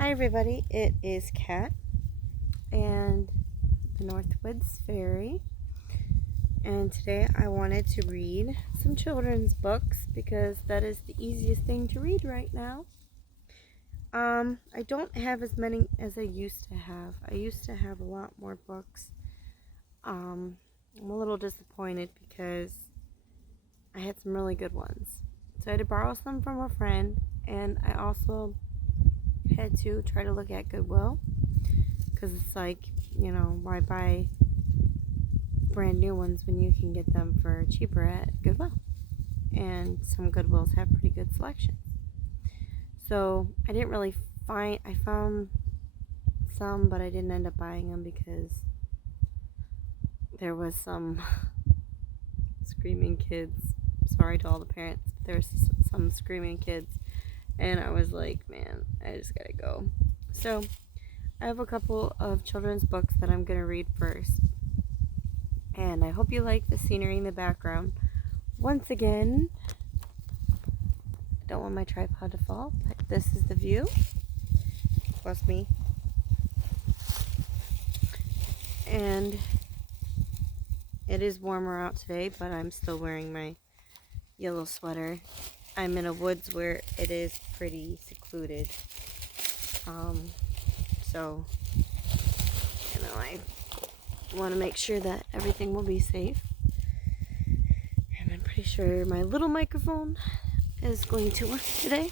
Hi everybody, it is Kat and the Northwoods Fairy, and today I wanted to read some children's books because that is the easiest thing to read right now. I don't have as many as I used to have. I used to have a lot more books. I'm a little disappointed because I had some really good ones. So I had to borrow some from a friend, and I also had to try to look at Goodwill because it's like, why buy brand new ones when you can get them for cheaper at Goodwill? And some Goodwills have pretty good selections. So I didn't really I found some, but I didn't end up buying them because there was some screaming kids. Sorry to all the parents, but there was some screaming kids, and I was like, man, I just gotta go. So I have a couple of children's books that I'm gonna read first, and I hope you like the scenery in the background. Once again, I don't want my tripod to fall, but this is the view, plus me. And it is warmer out today, but I'm still wearing my yellow sweater. I'm in a woods where it is pretty secluded. So, I want to make sure that everything will be safe. And I'm pretty sure my little microphone is going to work today.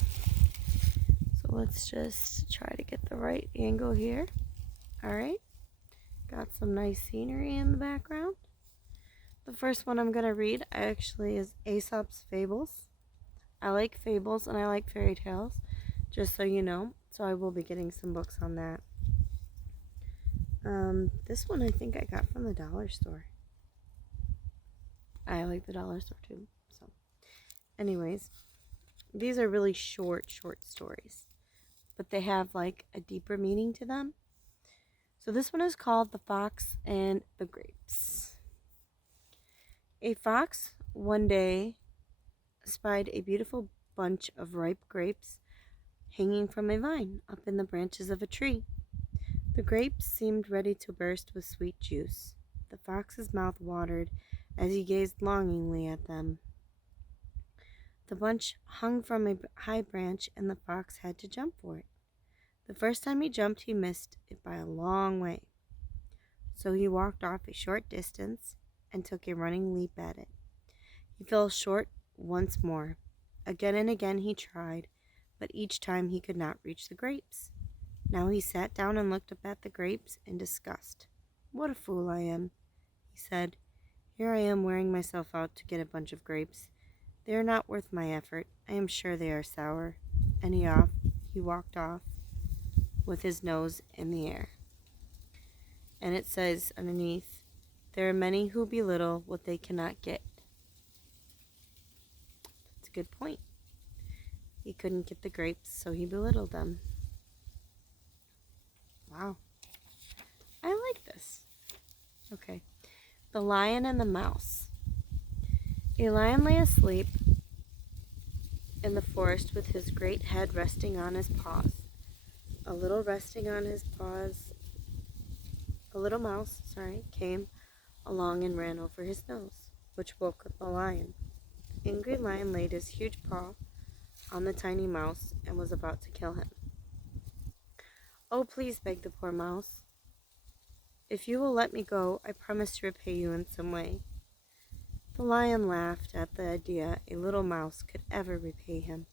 So let's just try to get the right angle here. Alright. Got some nice scenery in the background. The first one I'm going to read actually is Aesop's Fables. I like fables and I like fairy tales, just so you know. So I will be getting some books on that. This one I think I got from the dollar store. I like the dollar store too. So, anyways, these are really short stories, but they have like a deeper meaning to them. So this one is called The Fox and the Grapes. A fox one day spied a beautiful bunch of ripe grapes hanging from a vine up in the branches of a tree. The grapes seemed ready to burst with sweet juice. The fox's mouth watered as he gazed longingly at them. The bunch hung from a high branch, and the fox had to jump for it. The first time he jumped, he missed it by a long way. So he walked off a short distance and took a running leap at it. He fell short once more. Again and again he tried, but each time he could not reach the grapes. Now he sat down and looked up at the grapes in disgust. "What a fool I am," he said. "Here I am wearing myself out to get a bunch of grapes. They are not worth my effort. I am sure they are sour." And he walked off with his nose in the air. And it says underneath, "There are many who belittle what they cannot get." That's a good point. He couldn't get the grapes, so he belittled them. Wow. I like this. Okay. The Lion and the Mouse. A lion lay asleep in the forest with his great head resting on his paws. A little mouse, came along and ran over his nose, which woke up the lion. The angry lion laid his huge paw on the tiny mouse and was about to kill him. "Oh, please," begged the poor mouse. "If you will let me go, I promise to repay you in some way." The lion laughed at the idea a little mouse could ever repay him,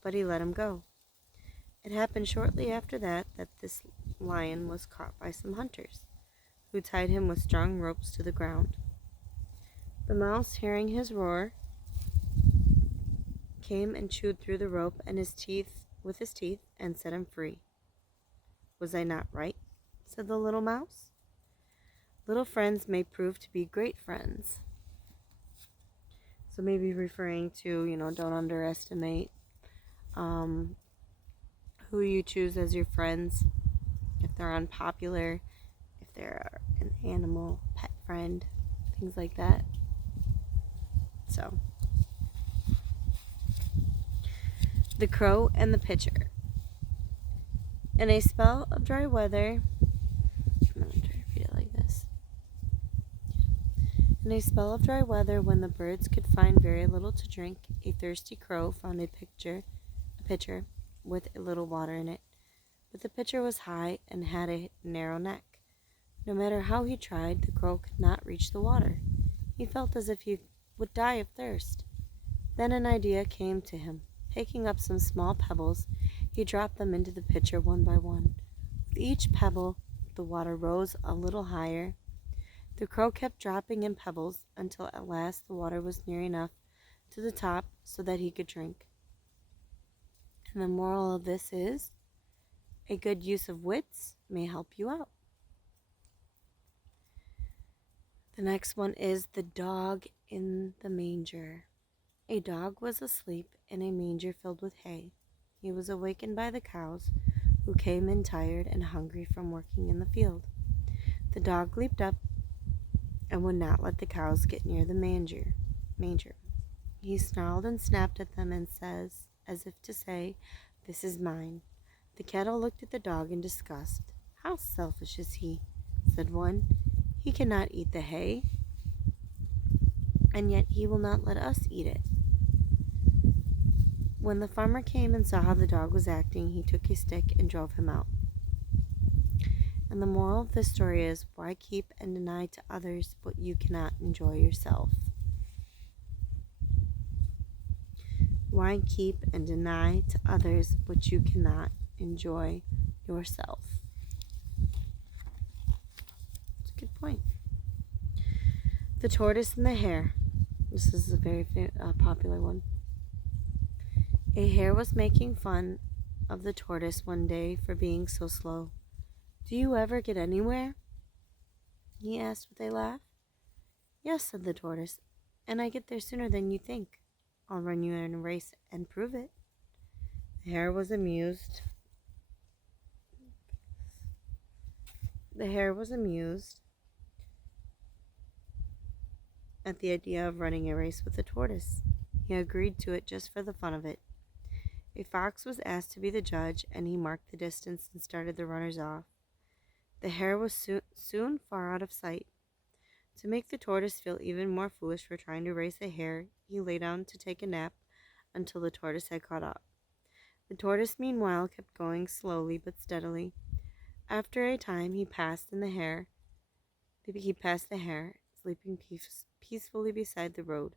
but he let him go. It happened shortly after that this lion was caught by some hunters, who tied him with strong ropes to the ground. The mouse, hearing his roar, came and chewed through the rope with his teeth and set him free. "Was I not right?" said the little mouse. "Little friends may prove to be great friends." So maybe referring to, don't underestimate who you choose as your friends. If they're unpopular, if they're an animal, pet friend, things like that. So, The Crow and the Pitcher. In a spell of dry weather, I'm going to try to read it like this. In a spell of dry weather, when the birds could find very little to drink, a thirsty crow found a pitcher with a little water in it. But the pitcher was high and had a narrow neck. No matter how he tried, the crow could not reach the water. He felt as if he would die of thirst. Then an idea came to him. Taking up some small pebbles, he dropped them into the pitcher one by one. With each pebble, the water rose a little higher. The crow kept dropping in pebbles until at last the water was near enough to the top so that he could drink. And the moral of this is, a good use of wits may help you out. The next one is the dog in the manger. A dog was asleep in a manger filled with hay. He was awakened by the cows, who came in tired and hungry from working in the field. The dog leaped up and would not let the cows get near the manger. He snarled and snapped at them and says, as if to say, "This is mine." The cattle looked at the dog in disgust. "How selfish is he," said one. "He cannot eat the hay, and yet he will not let us eat it." When the farmer came and saw how the dog was acting, he took a stick and drove him out. And the moral of this story is, why keep and deny to others what you cannot enjoy yourself? Why keep and deny to others what you cannot enjoy yourself? That's a good point. The tortoise and the hare. This is a very popular one. A hare was making fun of the tortoise one day for being so slow. "Do you ever get anywhere?" he asked with a laugh. "Yes," said the tortoise, "and I get there sooner than you think. I'll run you in a race and prove it." The hare was amused. At the idea of running a race with the tortoise. He agreed to it just for the fun of it. A fox was asked to be the judge, and he marked the distance and started the runners off. The hare was soon far out of sight. To make the tortoise feel even more foolish for trying to race a hare, he lay down to take a nap until the tortoise had caught up. The tortoise, meanwhile, kept going slowly but steadily. After a time, he passed the hare, sleeping peacefully beside the road.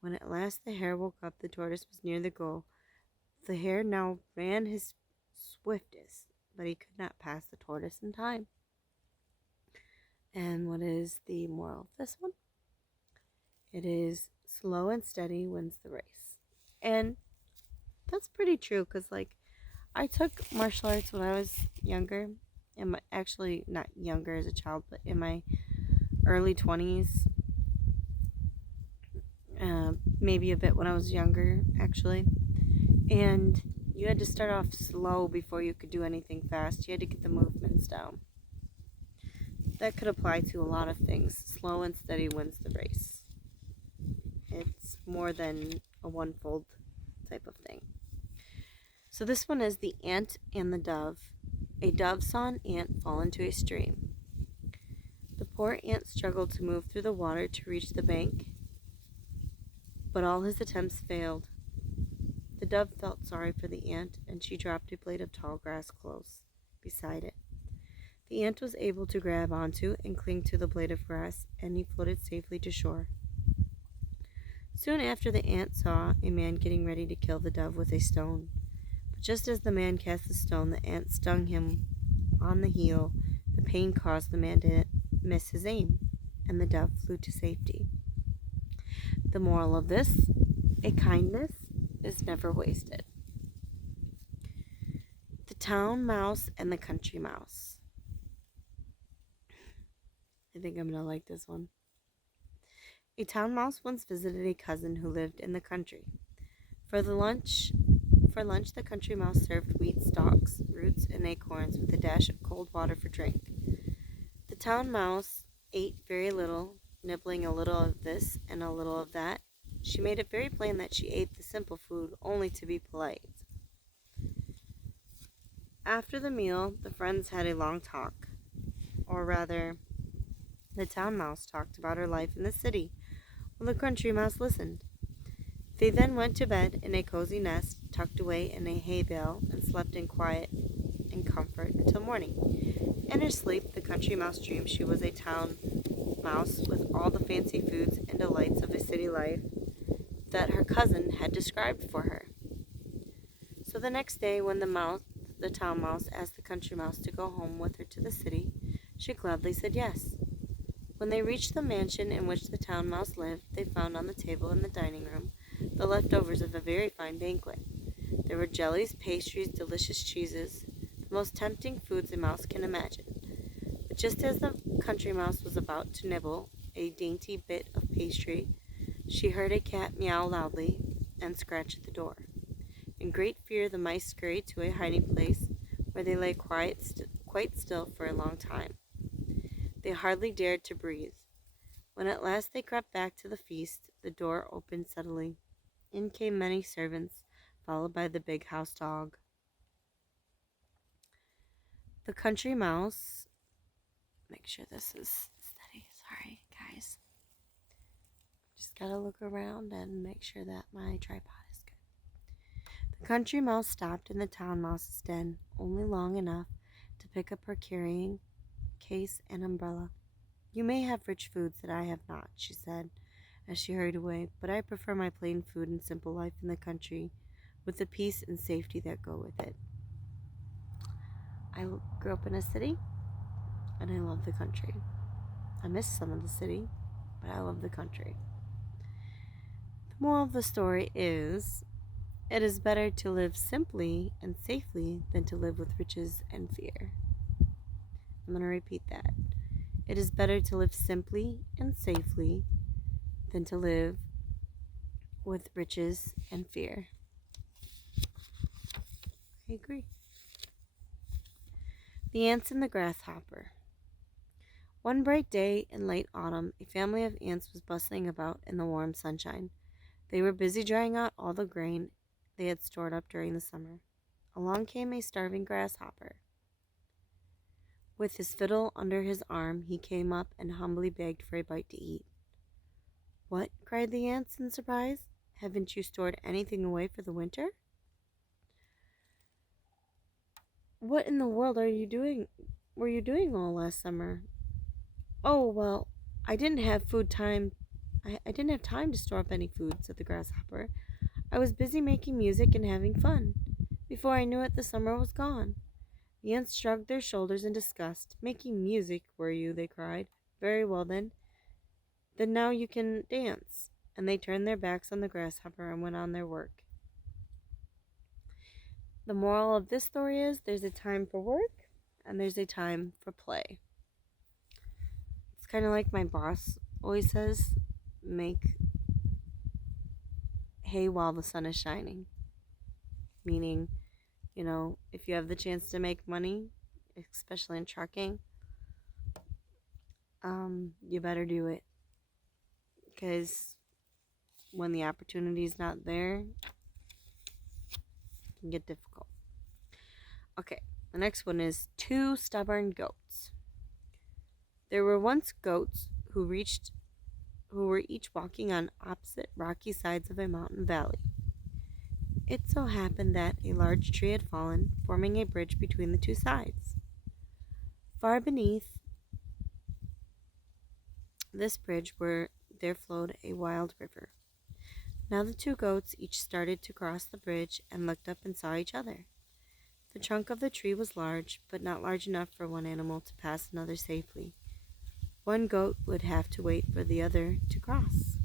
When at last the hare woke up, the tortoise was near the goal. The hare now ran his swiftest, but he could not pass the tortoise in time. And what is the moral of this one? It is, slow and steady wins the race. And that's pretty true, because I took martial arts when I was younger, actually not younger as a child, but in my early 20s, maybe a bit when I was younger, actually. And you had to start off slow before you could do anything fast. You had to get the movements down. That could apply to a lot of things. Slow and steady wins the race. It's more than a one-fold type of thing. So this one is the ant and the dove. A dove saw an ant fall into a stream. The poor ant struggled to move through the water to reach the bank, but all his attempts failed. The dove felt sorry for the ant, and she dropped a blade of tall grass close beside it. The ant was able to grab onto and cling to the blade of grass, and he floated safely to shore. Soon after, the ant saw a man getting ready to kill the dove with a stone. But just as the man cast the stone, the ant stung him on the heel. The pain caused the man to miss his aim, and the dove flew to safety. The moral of this, a kindness is never wasted. The town mouse and the country mouse. I think I'm going to like this one. A town mouse once visited a cousin who lived in the country. For lunch, the country mouse served wheat stalks, roots, and acorns with a dash of cold water for drink. The town mouse ate very little, nibbling a little of this and a little of that. She made it very plain that she ate the simple food only to be polite. After the meal, the friends had a long talk, or rather, the town mouse talked about her life in the city, while the country mouse listened. They then went to bed in a cozy nest tucked away in a hay bale and slept in quiet and comfort until morning. In her sleep, the country mouse dreamed she was a town mouse with all the fancy foods and delights of a city life that her cousin had described for her. So the next day, when the town mouse asked the country mouse to go home with her to the city, she gladly said yes. When they reached the mansion in which the town mouse lived, they found on the table in the dining room the leftovers of a very fine banquet. There were jellies, pastries, delicious cheeses, the most tempting foods a mouse can imagine. But just as the country mouse was about to nibble a dainty bit of pastry, she heard a cat meow loudly and scratch at the door. In great fear, the mice scurried to a hiding place where they lay quite still for a long time. They hardly dared to breathe. When at last they crept back to the feast, the door opened suddenly. In came many servants, followed by the big house dog. The country mouse. Make sure this is steady. Sorry, guys. Just gotta look around and make sure that my tripod is good. The country mouse stopped in the town mouse's den only long enough to pick up her carrying case and umbrella. You may have rich foods that I have not, she said as she hurried away, but I prefer my plain food and simple life in the country, with the peace and safety that go with it. I grew up in a city, and I love the country. I miss some of the city, but I love the country. The moral of the story is, it is better to live simply and safely than to live with riches and fear. I'm going to repeat that. It is better to live simply and safely than to live with riches and fear. I agree. The Ants and the Grasshopper. One bright day in late autumn, a family of ants was bustling about in the warm sunshine. They were busy drying out all the grain they had stored up during the summer. Along came a starving grasshopper. With his fiddle under his arm, he came up and humbly begged for a bite to eat. "What?" cried the ants in surprise. "Haven't you stored anything away for the winter?" "What in the world were you doing all last summer?" "Oh, well, I didn't have I didn't have time to store up any food," said the grasshopper. "I was busy making music and having fun. Before I knew it, the summer was gone." The ants shrugged their shoulders in disgust. "Making music, were you?" they cried. "Very well, then. Then now you can dance." And they turned their backs on the grasshopper and went on their work. The moral of this story is, there's a time for work and there's a time for play. It's kind of like my boss always says, make hay while the sun is shining. Meaning, if you have the chance to make money, especially in trucking, you better do it. Because when the opportunity is not there, it can get difficult. Okay, the next one is Two Stubborn Goats. There were once goats who were each walking on opposite rocky sides of a mountain valley. It so happened that a large tree had fallen, forming a bridge between the two sides. Far beneath this bridge there flowed a wild river. Now the two goats each started to cross the bridge and looked up and saw each other. The trunk of the tree was large, but not large enough for one animal to pass another safely. One goat would have to wait for the other to cross.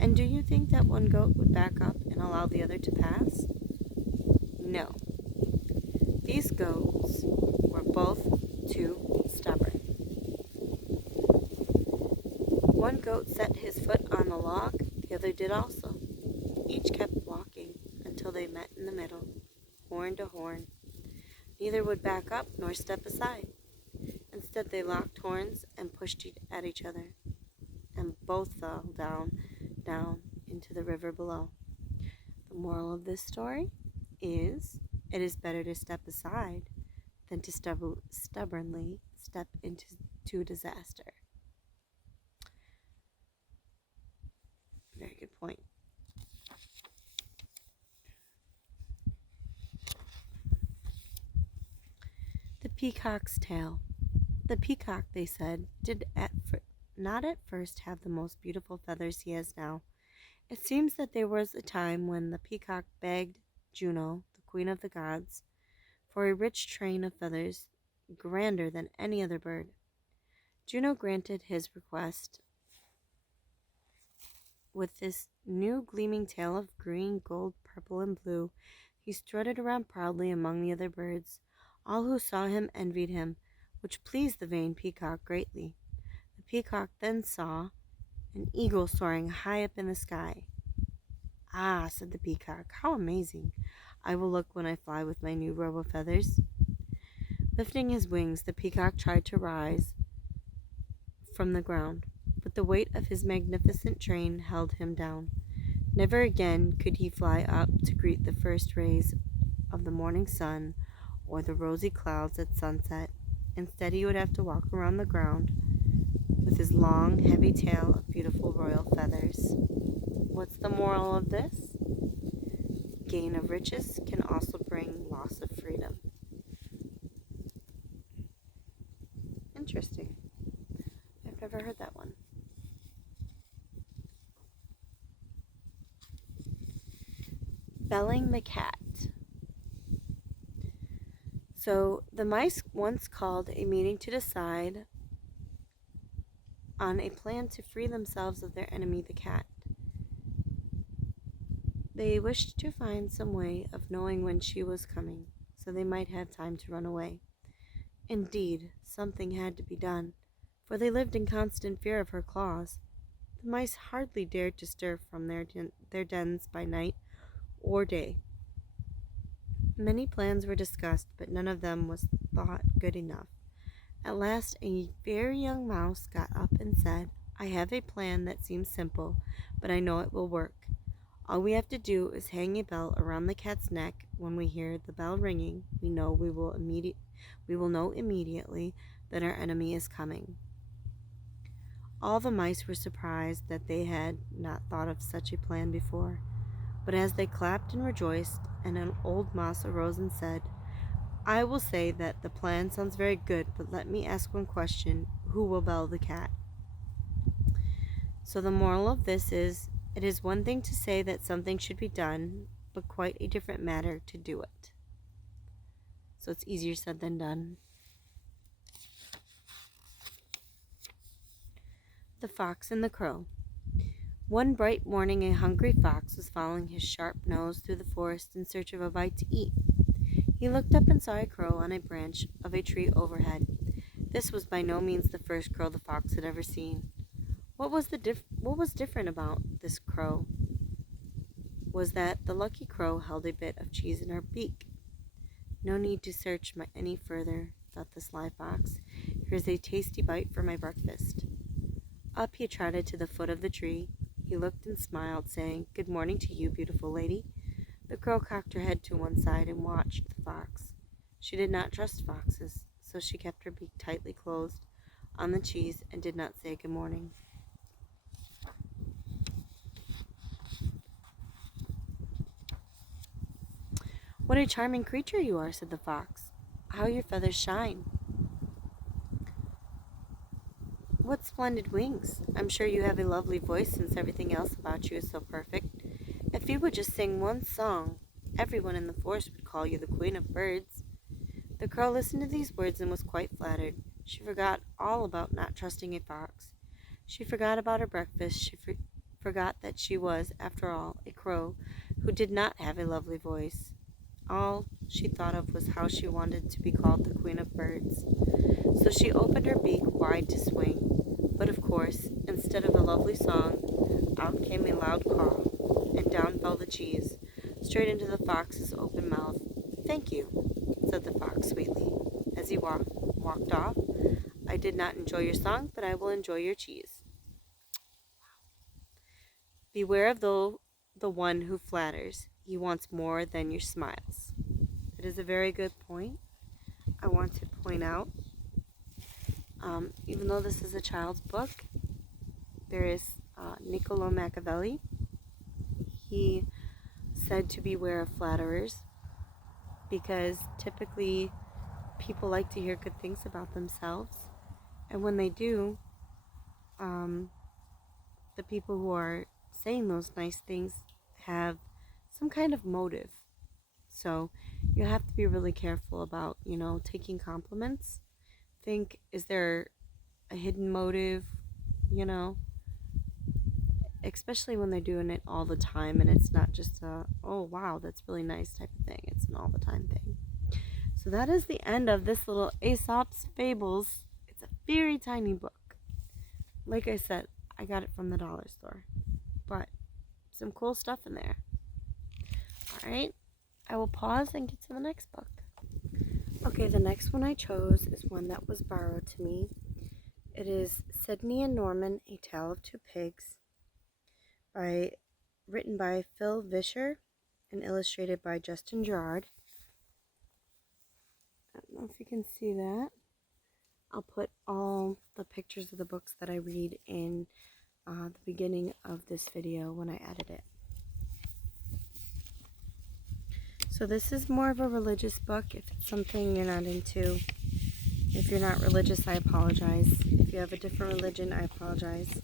And do you think that one goat would back up and allow the other to pass? No. These goats were both too stubborn. One goat set his foot on the log, the other did also. Each kept walking until they met in the middle, horn to horn. Neither would back up nor step aside. Instead, they locked horns and pushed at each other, and both fell down into the river below. The moral of this story is, it is better to step aside than to stubbornly step into disaster. Very good point. The peacock's tail. The peacock, they said, did not at first have the most beautiful feathers he has now. It seems that there was a time when the peacock begged Juno, the queen of the gods, for a rich train of feathers grander than any other bird. Juno granted his request. With this new gleaming tail of green, gold, purple, and blue, he strutted around proudly among the other birds. All who saw him envied him, which pleased the vain peacock greatly. The peacock then saw an eagle soaring high up in the sky. "Ah," said the peacock, "how amazing! I will look when I fly with my new robe of feathers." Lifting his wings, the peacock tried to rise from the ground, but the weight of his magnificent train held him down. Never again could he fly up to greet the first rays of the morning sun or the rosy clouds at sunset. Instead, he would have to walk around the ground with his long, heavy tail of beautiful royal feathers. What's the moral of this? Gain of riches can also bring loss of freedom. Interesting. I've never heard that one. Belling the cat. So the mice once called a meeting to decide on a plan to free themselves of their enemy, the cat. They wished to find some way of knowing when she was coming, so they might have time to run away. Indeed, something had to be done, for they lived in constant fear of her claws. The mice hardly dared to stir from their dens by night or day. Many plans were discussed, but none of them was thought good enough. At last a very young mouse got up and said, "I have a plan that seems simple, but I know it will work. All we have to do is hang a bell around the cat's neck. When we hear the bell ringing, we will know immediately that our enemy is coming." All the mice were surprised that they had not thought of such a plan before. But as they clapped and rejoiced, an old mouse arose and said, "I will say that the plan sounds very good, but let me ask one question. Who will bell the cat?" So the moral of this is, it is one thing to say that something should be done, but quite a different matter to do it. So it's easier said than done. The Fox and the Crow. One bright morning, a hungry fox was following his sharp nose through the forest in search of a bite to eat. He looked up and saw a crow on a branch of a tree overhead. This was by no means the first crow the fox had ever seen. What was different about this crow was that the lucky crow held a bit of cheese in her beak. "No need to search any further," thought the sly fox. "Here's a tasty bite for my breakfast." Up he trotted to the foot of the tree. He looked and smiled, saying, "Good morning to you, beautiful lady." The crow cocked her head to one side and watched the fox. She did not trust foxes, so she kept her beak tightly closed on the cheese and did not say good morning. "What a charming creature you are," said the fox. "How your feathers shine. What splendid wings. I'm sure you have a lovely voice, since everything else about you is so perfect. If you would just sing one song, everyone in the forest would call you the Queen of Birds." The crow listened to these words and was quite flattered. She forgot all about not trusting a fox. She forgot about her breakfast. She forgot that she was, after all, a crow who did not have a lovely voice. All she thought of was how she wanted to be called the Queen of Birds. So she opened her beak wide to swing. But of course, instead of a lovely song, out came a loud caw, and down fell the cheese, straight into the fox's open mouth. "Thank you," said the fox sweetly, as he walked off. "I did not enjoy your song, but I will enjoy your cheese." Beware of the one who flatters. He wants more than your smiles. That is a very good point. I want to point out, even though this is a child's book, there is Niccolo Machiavelli. He said to beware of flatterers, because typically people like to hear good things about themselves, and when they do, the people who are saying those nice things have some kind of motive. So you have to be really careful about, taking compliments. Think, is there a hidden motive, especially when they're doing it all the time and it's not just a, oh wow, that's really nice type of thing. It's an all the time thing. So that is the end of this little Aesop's Fables. It's a very tiny book. Like I said, I got it from the dollar store, but some cool stuff in there. Alright, I will pause and get to the next book. Okay, the next one I chose is one that was borrowed to me. It is Sidney and Norman, A Tale of Two Pigs, written by Phil Vischer and illustrated by Justin Gerard. I don't know if you can see that. I'll put all the pictures of the books that I read in the beginning of this video when I edit it. So this is more of a religious book. If it's something you're not into, if you're not religious, I apologize. If you have a different religion, I apologize.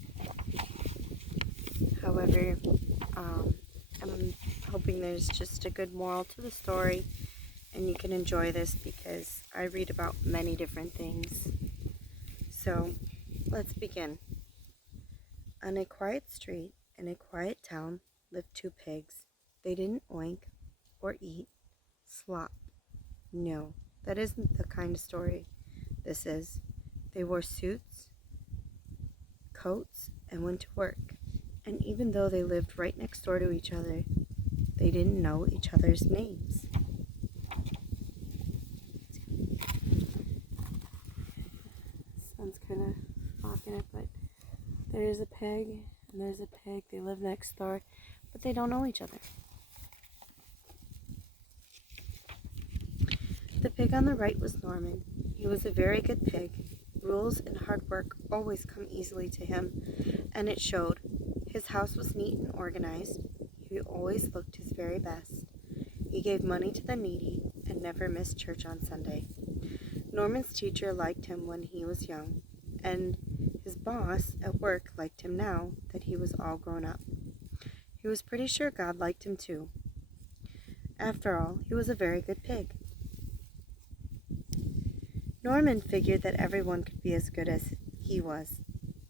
However, I'm hoping there's just a good moral to the story and you can enjoy this, because I read about many different things. So let's begin. On a quiet street in a quiet town lived two pigs. They didn't oink or eat slop. No, that isn't the kind of story this is. They wore suits, coats, and went to work. And even though they lived right next door to each other, they didn't know each other's names. Sun's kind of blocking it, but there's a pig and there's a pig. They live next door, but they don't know each other. The pig on the right was Norman. He was a very good pig. Rules and hard work always come easily to him, and it showed. His house was neat and organized. He always looked his very best. He gave money to the needy and never missed church on Sunday. Norman's teacher liked him when he was young, and his boss at work liked him now that he was all grown up. He was pretty sure God liked him too. After all, he was a very good pig. Norman figured that everyone could be as good as he was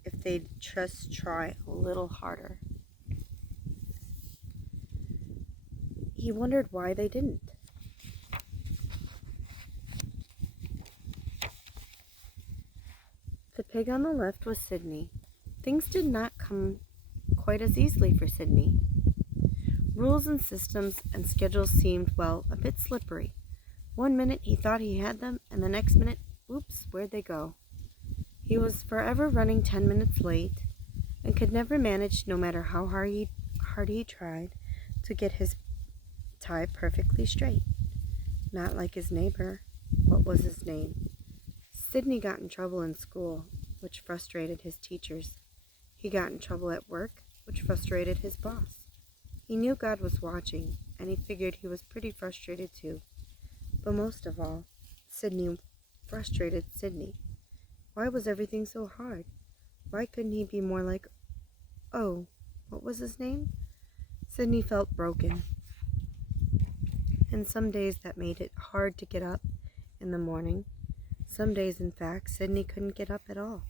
if they'd just try a little harder. He wondered why they didn't. The pig on the left was Sidney. Things did not come quite as easily for Sidney. Rules and systems and schedules seemed, well, a bit slippery. One minute he thought he had them, and the next minute, oops, where'd they go? He was forever running 10 minutes late, and could never manage, no matter how hard he tried, to get his tie perfectly straight. Not like his neighbor. What was his name? Sidney got in trouble in school, which frustrated his teachers. He got in trouble at work, which frustrated his boss. He knew God was watching, and he figured he was pretty frustrated too. But most of all, Sidney frustrated Sidney. Why was everything so hard? Why couldn't he be more like, oh, what was his name? Sidney felt broken. And some days that made it hard to get up in the morning. Some days, in fact, Sidney couldn't get up at all.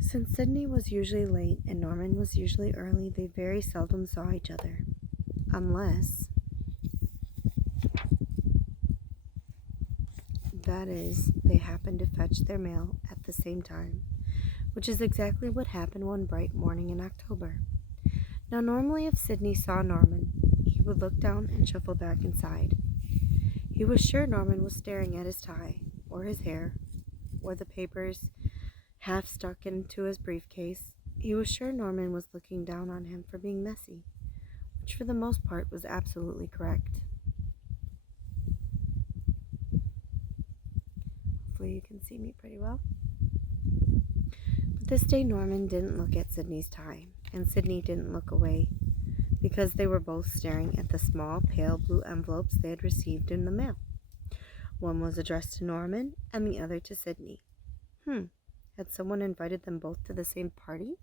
Since Sidney was usually late and Norman was usually early, they very seldom saw each other. Unless, that is, they happened to fetch their mail at the same time, which is exactly what happened one bright morning in October. Now, normally if Sidney saw Norman, he would look down and shuffle back inside. He was sure Norman was staring at his tie, or his hair, or the papers half stuck into his briefcase. He was sure Norman was looking down on him for being messy, which for the most part was absolutely correct. hopefully you can see me pretty well. But this day Norman didn't look at Sidney's tie, and Sidney didn't look away, because they were both staring at the small pale blue envelopes they had received in the mail. One was addressed to Norman and the other to Sidney. Had someone invited them both to the same party?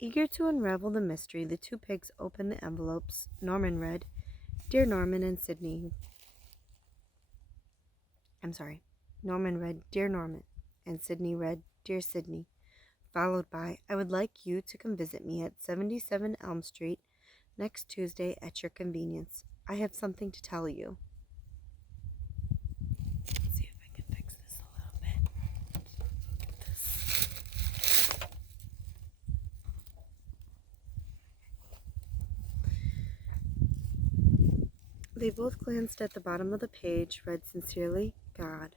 Eager to unravel the mystery, the two pigs opened the envelopes. Norman read, Dear Norman and Sidney. Norman read, Dear Norman, and Sidney read, Dear Sidney, followed by, I would like you to come visit me at 77 Elm Street next Tuesday at your convenience. I have something to tell you. Let's see if I can fix this a little bit. They both glanced at the bottom of the page, read sincerely, God.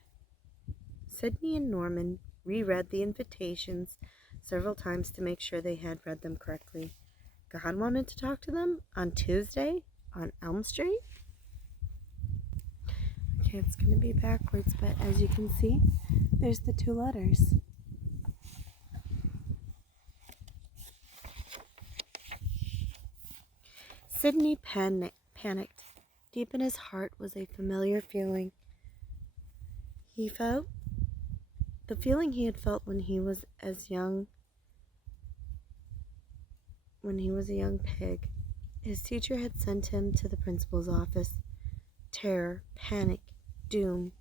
Sidney and Norman reread the invitations several times to make sure they had read them correctly. God wanted to talk to them on Tuesday on Elm Street? Okay, it's going to be backwards, but as you can see, there's the two letters. Sidney panicked. Deep in his heart was a familiar feeling. He felt the feeling he had felt when he was a young pig. His teacher had sent him to the principal's office. Terror, panic, doom.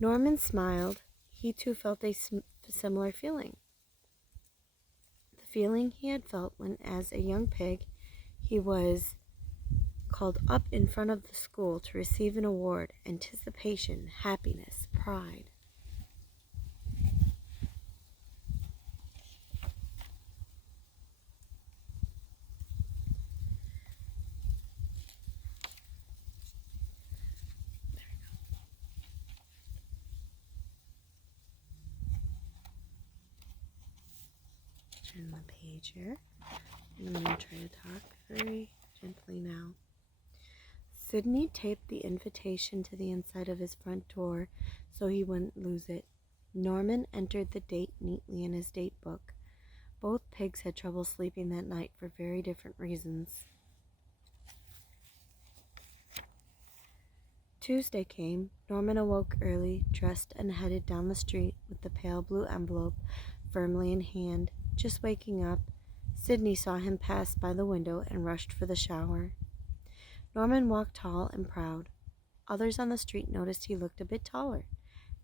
Norman smiled. He too felt a similar feeling. The feeling he had felt when, as a young pig, he was called up in front of the school to receive an award, anticipation, happiness, pride. Turn the page here. I'm going to try to talk very gently now. Sidney taped the invitation to the inside of his front door so he wouldn't lose it. Norman entered the date neatly in his date book. Both pigs had trouble sleeping that night for very different reasons. Tuesday came. Norman awoke early, dressed, and headed down the street with the pale blue envelope firmly in hand. Just waking up, Sidney saw him pass by the window and rushed for the shower. Norman walked tall and proud. Others on the street noticed he looked a bit taller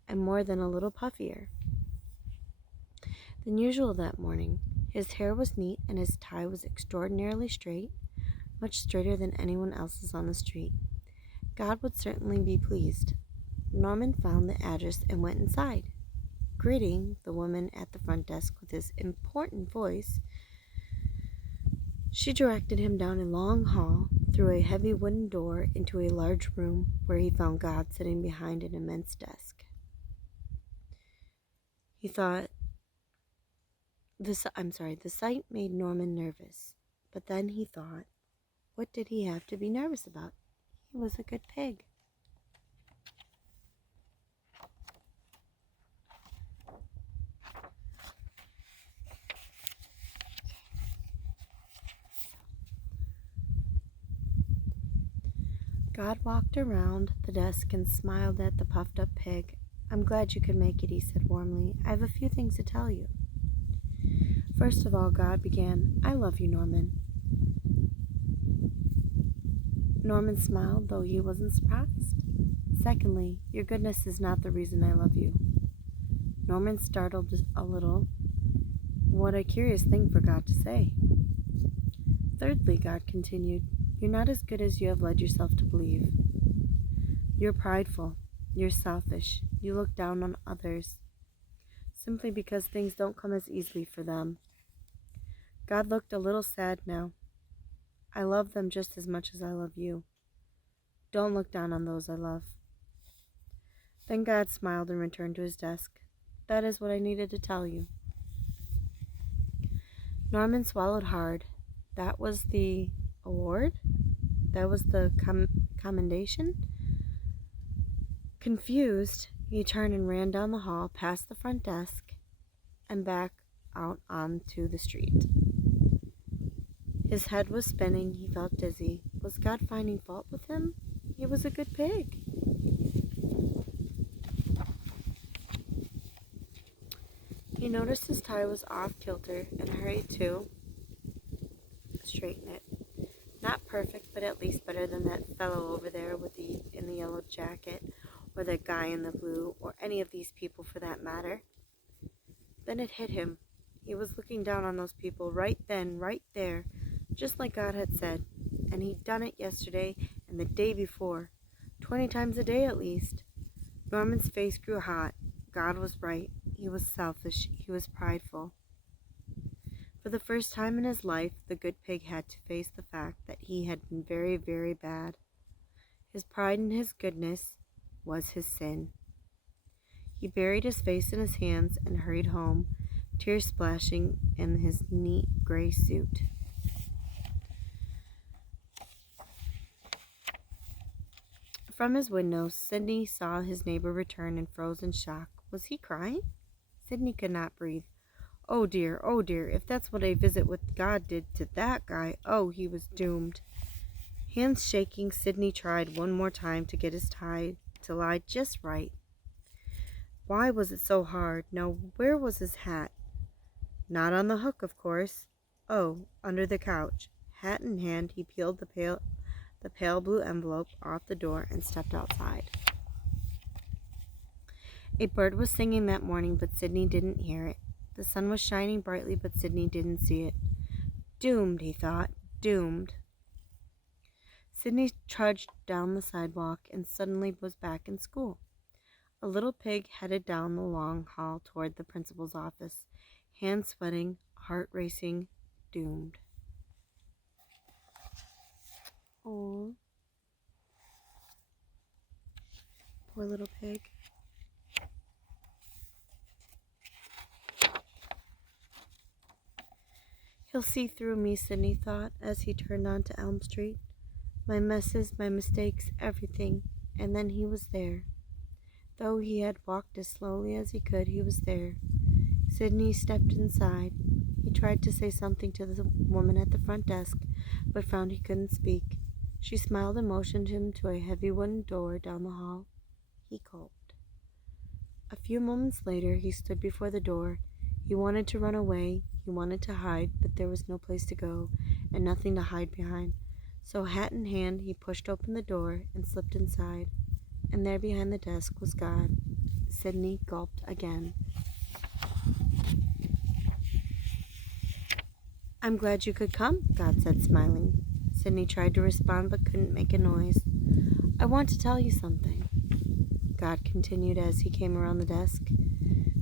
and more than a little puffier than usual that morning. His hair was neat and his tie was extraordinarily straight, much straighter than anyone else's on the street. God would certainly be pleased. Norman found the address and went inside. Greeting the woman at the front desk with his important voice, she directed him down a long hall, through a heavy wooden door, into a large room where he found God sitting behind an immense desk. The sight made Norman nervous, but then he thought, what did he have to be nervous about? He was a good pig. God walked around the desk and smiled at the puffed up pig. I'm glad you could make it, he said warmly. I have a few things to tell you. First of all, God began, I love you, Norman. Norman smiled, though he wasn't surprised. Secondly, your goodness is not the reason I love you. Norman startled a little. What a curious thing for God to say. Thirdly, God continued, you're not as good as you have led yourself to believe. You're prideful. You're selfish. You look down on others simply because things don't come as easily for them. God looked a little sad now. I love them just as much as I love you. Don't look down on those I love. Then God smiled and returned to his desk. That is what I needed to tell you. Norman swallowed hard. That was the award? That was the commendation? Confused, he turned and ran down the hall, past the front desk, and back out onto the street. His head was spinning. He felt dizzy. Was God finding fault with him? He was a good pig. He noticed his tie was off kilter and hurried to straighten it. Not perfect, but at least better than that fellow over there in the yellow jacket, or that guy in the blue, or any of these people for that matter. Then it hit him. He was looking down on those people right then, right there, just like God had said. And he'd done it yesterday and the day before, 20 times a day at least. Norman's face grew hot. God was right. He was selfish. He was prideful. For the first time in his life, the good pig had to face the fact that he had been very, very bad. His pride and his goodness was his sin. He buried his face in his hands and hurried home, tears splashing in his neat gray suit. From his window, Sidney saw his neighbor return and froze in shock. Was he crying? Sidney could not breathe. Oh dear, if that's what a visit with God did to that guy, oh, he was doomed. Hands shaking, Sidney tried one more time to get his tie to lie just right. Why was it so hard? Now, where was his hat? Not on the hook, of course. Oh, under the couch. Hat in hand, he peeled the pale blue envelope off the door and stepped outside. A bird was singing that morning, but Sidney didn't hear it. The sun was shining brightly, but Sidney didn't see it. Doomed, he thought. Doomed. Sidney trudged down the sidewalk and suddenly was back in school. A little pig headed down the long hall toward the principal's office, hands sweating, heart racing, doomed. Oh, poor little pig. He'll see through me, Sidney thought as he turned onto Elm Street. My messes, my mistakes, everything. And then he was there. Though he had walked as slowly as he could, he was there. Sidney stepped inside. He tried to say something to the woman at the front desk, but found he couldn't speak. She smiled and motioned him to a heavy wooden door down the hall. He gulped. A few moments later, he stood before the door. He wanted to run away. He wanted to hide, but there was no place to go, and nothing to hide behind. So, hat in hand, he pushed open the door and slipped inside. And there behind the desk was God. Sidney gulped again. I'm glad you could come, God said, smiling. Sidney tried to respond but couldn't make a noise. I want to tell you something, God continued as he came around the desk.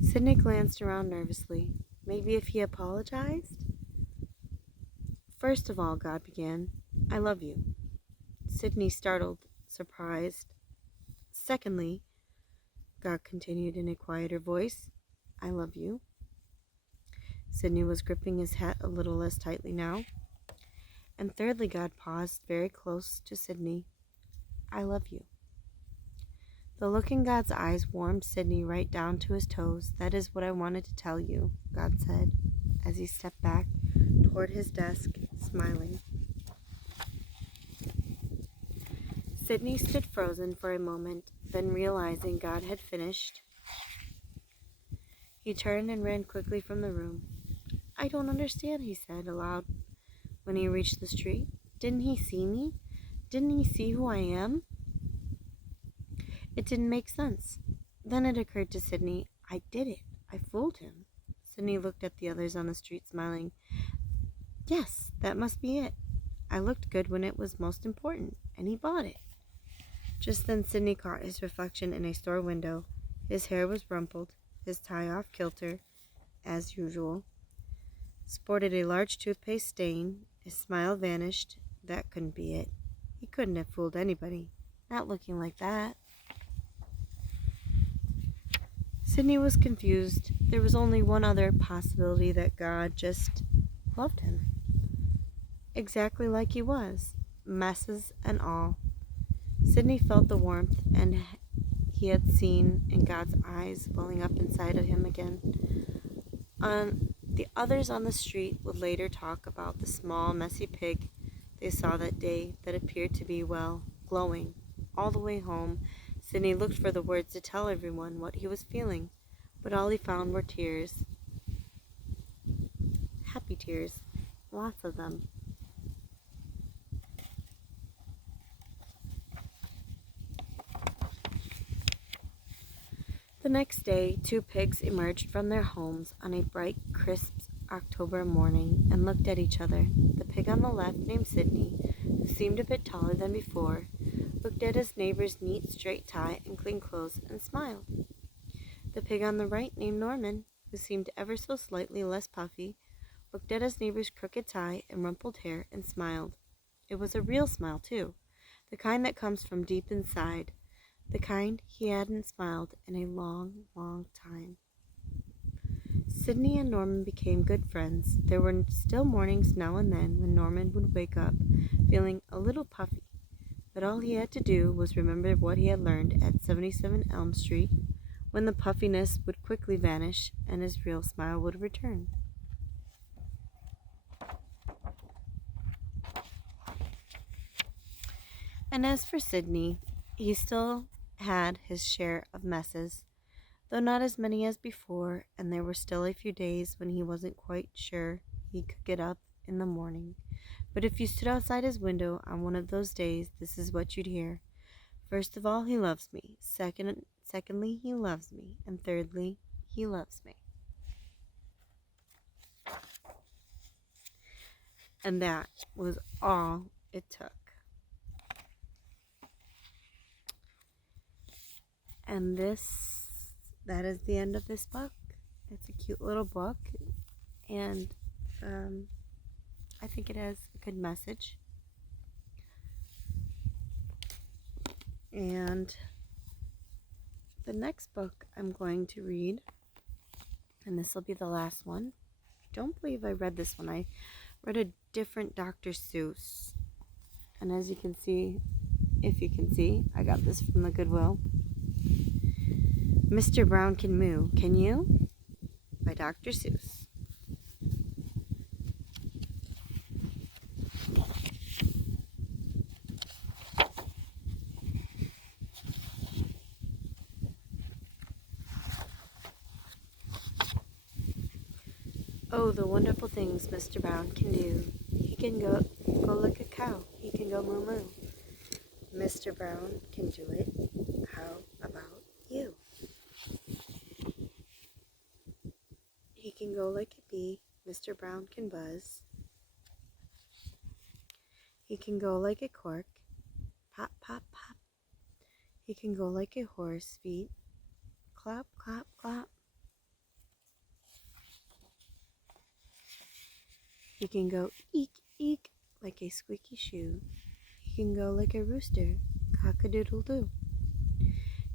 Sidney glanced around nervously. Maybe if he apologized? First of all, God began, I love you. Sidney startled, surprised. Secondly, God continued in a quieter voice, I love you. Sidney was gripping his hat a little less tightly now. And thirdly, God paused very close to Sidney. I love you. The look in God's eyes warmed Sidney right down to his toes. That is what I wanted to tell you, God said, as he stepped back toward his desk, smiling. Sidney stood frozen for a moment, then realizing God had finished, he turned and ran quickly from the room. I don't understand, he said aloud when he reached the street. Didn't he see me? Didn't he see who I am? It didn't make sense. Then it occurred to Sidney, I did it. I fooled him. Sidney looked at the others on the street, smiling. Yes, that must be it. I looked good when it was most important, and he bought it. Just then Sidney caught his reflection in a store window. His hair was rumpled, his tie off kilter, as usual. Sported a large toothpaste stain. His smile vanished. That couldn't be it. He couldn't have fooled anybody. Not looking like that. Sidney was confused. There was only one other possibility, that God just loved him. Exactly like he was, messes and all. Sidney felt the warmth and he had seen in God's eyes welling up inside of him again. The others on the street would later talk about the small, messy pig they saw that day that appeared to be, well, glowing. All the way home, Sidney looked for the words to tell everyone what he was feeling, but all he found were tears. Happy tears. Lots of them. The next day, two pigs emerged from their homes on a bright, crisp October morning and looked at each other. The pig on the left, named Sidney, who seemed a bit taller than before, looked at his neighbor's neat, straight tie and clean clothes and smiled. The pig on the right, named Norman, who seemed ever so slightly less puffy, looked at his neighbor's crooked tie and rumpled hair and smiled. It was a real smile, too, the kind that comes from deep inside, the kind he hadn't smiled in a long, long time. Sidney and Norman became good friends. There were still mornings now and then when Norman would wake up feeling a little puffy, but all he had to do was remember what he had learned at 77 Elm Street, when the puffiness would quickly vanish and his real smile would return. And as for Sidney, he still had his share of messes, though not as many as before, and there were still a few days when he wasn't quite sure he could get up in the morning. But if you stood outside his window on one of those days, this is what you'd hear. First of all, he loves me. Secondly, he loves me. And thirdly, he loves me. And that was all it took. And that is the end of this book. It's a cute little book, and I think it has a good message. And the next book I'm going to read, and this will be the last one. I don't believe I read this one. I read a different Dr. Seuss. And as you can see, if you can see, I got this from the Goodwill. Mr. Brown Can Moo, Can You? By Dr. Seuss. Oh, the wonderful things Mr. Brown can do. He can go like a cow. He can go moo moo. Mr. Brown can do it. How about you? He can go like a bee. Mr. Brown can buzz. He can go like a cork. Pop, pop, pop. He can go like a horse feet. Clap, clap, clap. He can go eek, eek, like a squeaky shoe. He can go like a rooster. Cock-a-doodle-doo.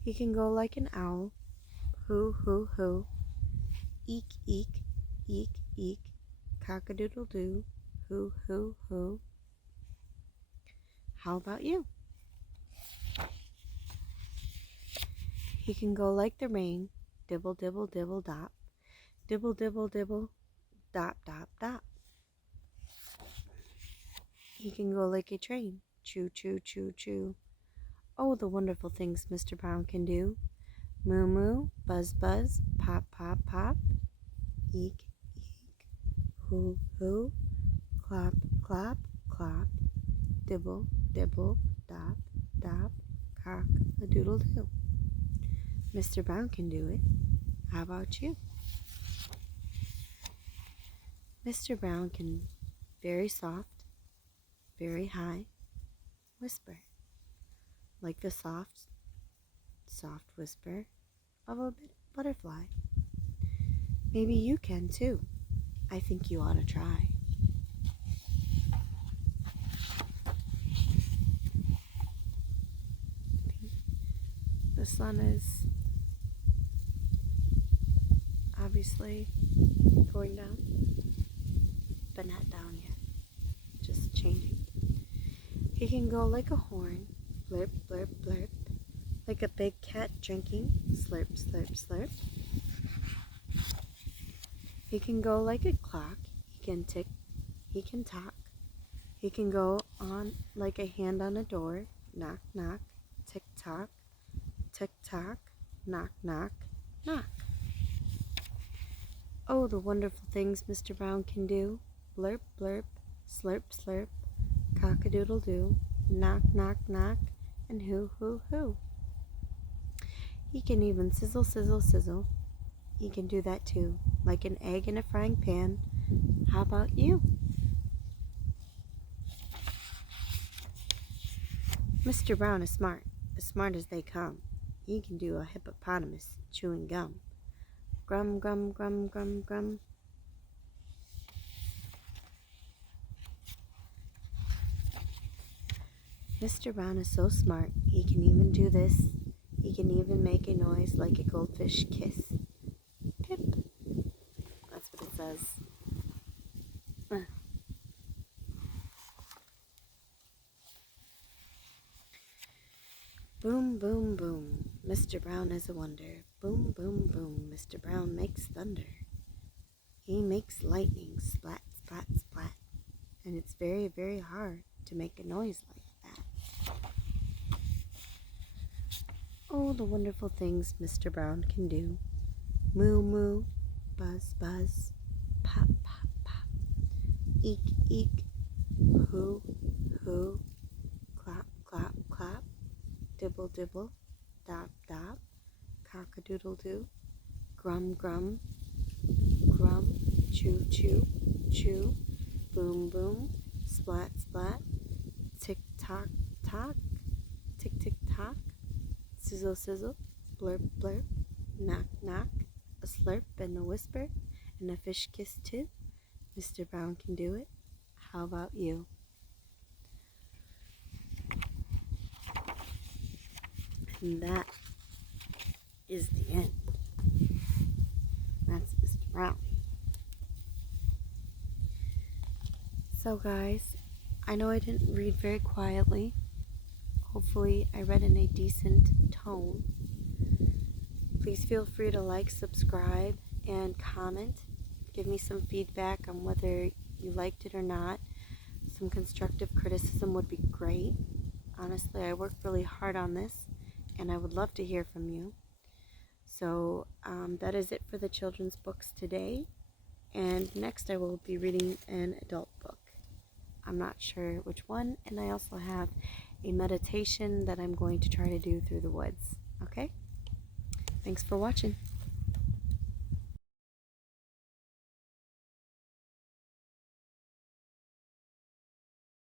He can go like an owl. Hoo, hoo, hoo. Eek, eek, eek, eek. Cock-a-doodle-doo. Hoo, hoo, hoo. How about you? He can go like the rain. Dibble, dibble, dibble, dop. Dibble, dibble, dibble, dop, dop, dop. He can go like a train. Choo, choo, choo, choo. Oh, the wonderful things Mr. Brown can do. Moo, moo, buzz, buzz, pop, pop, pop. Eek, eek, hoo, hoo. Clap, clap, clap. Dibble, dibble, dop, dop. Cock-a-doodle-doo. Mr. Brown can do it. How about you? Mr. Brown can very soft, very high, whisper, like the soft, soft whisper of a butterfly. Maybe you can too. I think you ought to try. The sun is obviously going down, but not down yet, just changing. He can go like a horn. blurp, blurp, blurp. Like a big cat drinking, slurp, slurp, slurp. He can go like a clock, he can tick, he can talk. He can go on like a hand on a door, knock, knock, tick tock, knock, knock, knock. Oh, the wonderful things Mr. Brown can do. Blurp, blurp, slurp, slurp, cock-a-doodle-doo, knock, knock, knock, and hoo, hoo, hoo. He can even sizzle, sizzle, sizzle. He can do that too, like an egg in a frying pan. How about you? Mr. Brown is smart as they come. He can do a hippopotamus chewing gum. Grum, grum, grum, grum, grum. Mr. Brown is so smart, he can even do this. He can even make a noise like a goldfish kiss. Pip. That's what it says. Boom, boom, boom. Mr. Brown is a wonder. Boom, boom, boom. Mr. Brown makes thunder. He makes lightning splat, splat, splat. And it's very, very hard to make a noise like that. Oh, the wonderful things Mr. Brown can do. Moo, moo, buzz, buzz, pop, pop, pop, eek, eek, hoo, hoo, clap, clap, clap, dibble, dibble, dab, dab, cock-a-doodle-doo, grum, grum, grum, chew, chew, chew, boom, boom, splat, splat, tick, tock, tock, tick, tick, tock, sizzle, sizzle, blurp, blurp, knock, knock, a slurp and a whisper, and a fish kiss too. Mr. Brown can do it. How about you? And that is the end. That's Mr. Brown. So guys, I know I didn't read very quietly. Hopefully I read in a decent tone. Please feel free to like, subscribe, and comment. Give me some feedback on whether you liked it or not. Some constructive criticism would be great. Honestly, I worked really hard on this, and I would love to hear from you. So that is it for the children's books today. And next I will be reading an adult book. I'm not sure which one, and I also have a meditation that I'm going to try to do through the woods. Okay? Thanks for watching.